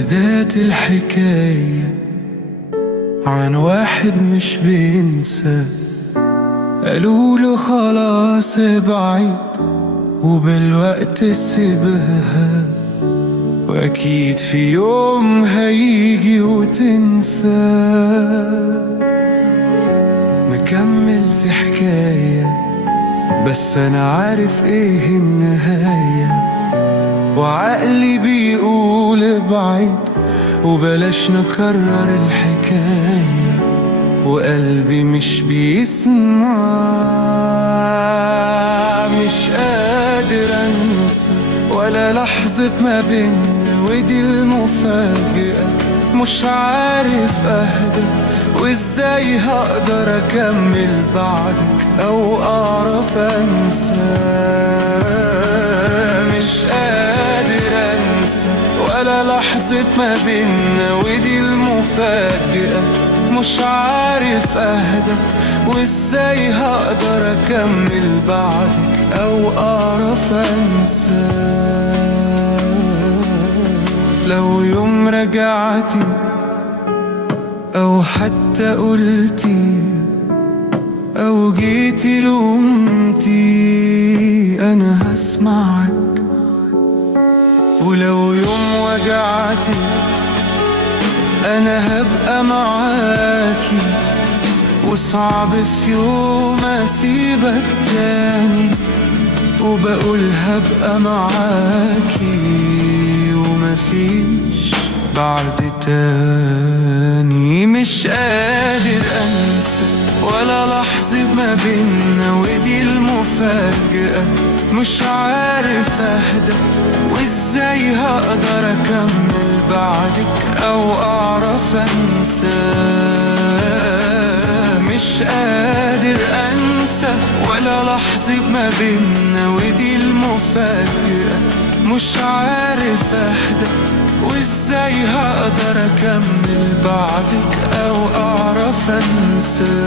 بدات الحكاية عن واحد مش بينسى، قالوله خلاص ابعد وبالوقت سيبها، واكيد في يوم هيجي وتنسى. مكمل في حكاية بس انا عارف ايه النهاية، وعقلي بيقول ابعد وبلاش نكرر الحكاية، وقلبي مش بيسمع. مش قادر انسى ولا لحظة ما بينا، ودي المفاجأة مش عارف اهدى، وازاي هقدر اكمل بعدك او اعرف انسى. مش قادر انسى ولا لحظة ما بينا، ودي المفاجأة مش عارف اهدى، وازاي هقدر اكمل بعدك او اعرف انسى. لو يوم رجعتي او حتى قلتي او جيتي لومتي، انا هسمعك. ولو يوم وجعتي انا هبقى معاكي، وصعب في يوم اسيبك تاني، وبقول هبقى معاكي ومفيش بعد تاني. مش قادر انسى ولا لحظة ما بينا، ودي المفاجأة مش عارف اهدى، وازاي هقدر اكمل بعدك او اعرف انسى. مش قادر انسى ولا لحظة ما بينا، ودي المفاجأة مش عارف اهدى، وازاي هقدر اكمل بعدك او اعرف انسى.